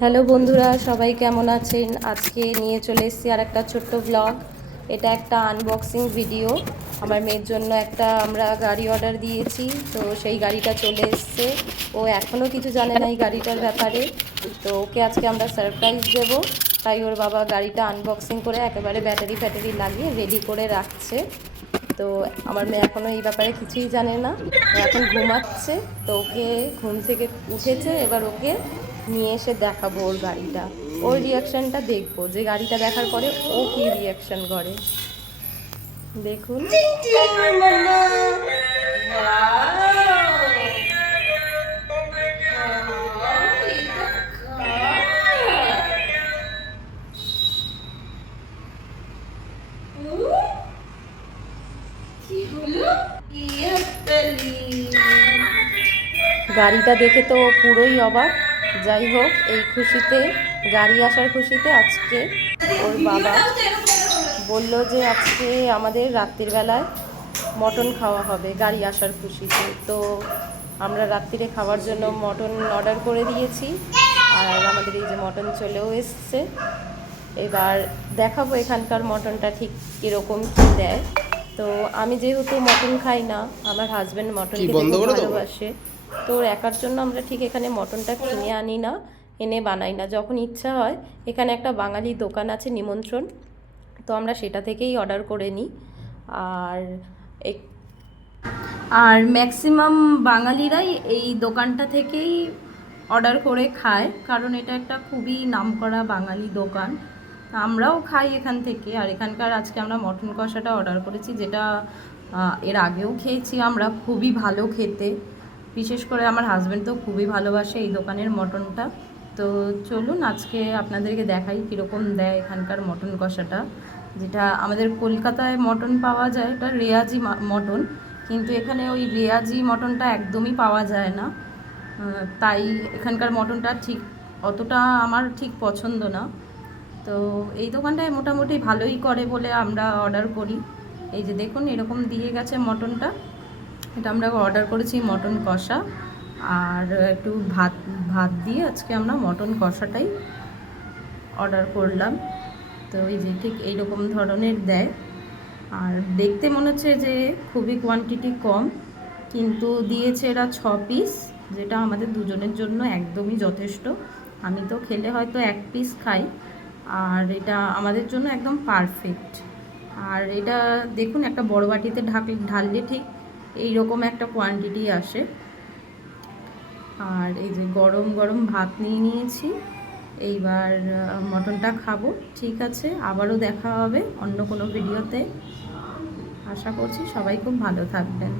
Hello বন্ধুরা, সবাই কেমন আছেন? আজকে নিয়ে চলে এসেছি আর একটা ছোট্ট ব্লগ এটা একটা আনবক্সিং ভিডিও আমার মেয়ের জন্য একটা আমরা গাড়ি অর্ডার দিয়েছি, তো সেই গাড়িটা চলে এসছে। ও এখনও কিছু জানে না এই গাড়িটার ব্যাপারে। তো ওকে আজকে আমরা সারপ্রাইজ দেব। তাই ওর বাবা গাড়িটা আনবক্সিং করে একেবারে ব্যাটারি ফ্যাটারি লাগিয়ে রেডি করে রাখছে। তো আমার মেয়ে এখনও এই ব্যাপারে কিছুই জানে না। এখন ঘুমাচ্ছে, তো ওকে ঘুম থেকে উঠেছে, এবার ওকে নিয়ে এসে দেখাবো ওর গাড়িটা। ওর রিয়াকশানটা দেখব, যে গাড়িটা দেখার পরে ও কি রিয়াকশান করে। দেখুন। গাড়িটা দেখে তো পুরোই অবাক। যাই হোক, এই খুশিতে, গাড়ি আসার খুশিতে আজকে ওর বাবা বলল যে আজকে আমাদের রাত্রির বেলায় মটন খাওয়া হবে, গাড়ি আসার খুশিতে। তো আমরা রাত্রিরে খাওয়ার জন্য মটন অর্ডার করে দিয়েছি আর আমাদের এই যে মটন চলেও এসছে। এবার দেখাবো এখানকার মটনটা ঠিক কীরকম কী দেয়। তো আমি যেহেতু মটন খাই না আমার হাজব্যান্ড মটন খেতে ভালোবাসে। তো একার জন্য আমরা ঠিক এখানে মটনটা কিনে আনি না এনে বানাই না। যখন ইচ্ছা হয় এখানে একটা বাঙালি দোকান আছে নিমন্ত্রণ তো আমরা সেটা থেকেই অর্ডার করে নিই। আর আর ম্যাক্সিমাম বাঙালিরাই এই দোকানটা থেকেই অর্ডার করে খায় কারণ এটা একটা খুবই নামকরা বাঙালি দোকান। আমরাও খাই এখান থেকে। আর এখানকার আজকে আমরা মটন কষাটা অর্ডার করেছি, যেটা এর আগেও খেয়েছি আমরা খুবই ভালো খেতে। বিশেষ করে আমার হাজব্যান্ড তো খুবই ভালোবাসে এই দোকানের মটনটা। তো চলুন আজকে আপনাদেরকে দেখাই কীরকম দেয় এখানকার মটন কষাটা। যেটা আমাদের কলকাতায় মটন পাওয়া যায়, এটা রেয়াজি মটন। কিন্তু এখানে ওই রেয়াজি মটনটা একদমই পাওয়া যায় না। তাই এখানকার মটনটা ঠিক, অতটা আমার ঠিক পছন্দ না। তো এই দোকানটায় মোটামুটি ভালোই করে বলে আমরা অর্ডার করি। এই যে দেখুন, এরকম দিয়ে গেছে মটনটা। এটা আমরা অর্ডার করেছি মটন কষা। আর একটু ভাত ভাত দিয়ে আজকে আমরা মটন কষাটাই অর্ডার করলাম। তো এই যে ঠিক এইরকম ধরনের দেয়। আর দেখতে মনে হচ্ছে যে খুবই কোয়ান্টিটি কম, কিন্তু দিয়েছে এরা ছ পিস যেটা আমাদের দুজনের জন্য একদমই যথেষ্ট। আমি তো খেলে হয়তো এক পিস খাই। আর এটা আমাদের জন্য একদম পারফেক্ট আর এটা দেখুন, একটা বড় বাটিতে ঢাক, ঢাললে ঠিক এই রকম একটা কোয়ান্টিটি আসে। আর এই যে গরম গরম ভাত নিয়ে নিয়েছি। এইবার মটনটা খাব, ঠিক আছে? আবারও দেখা হবে অন্য কোনো ভিডিওতে আশা করছি সবাই খুব ভালো থাকবেন।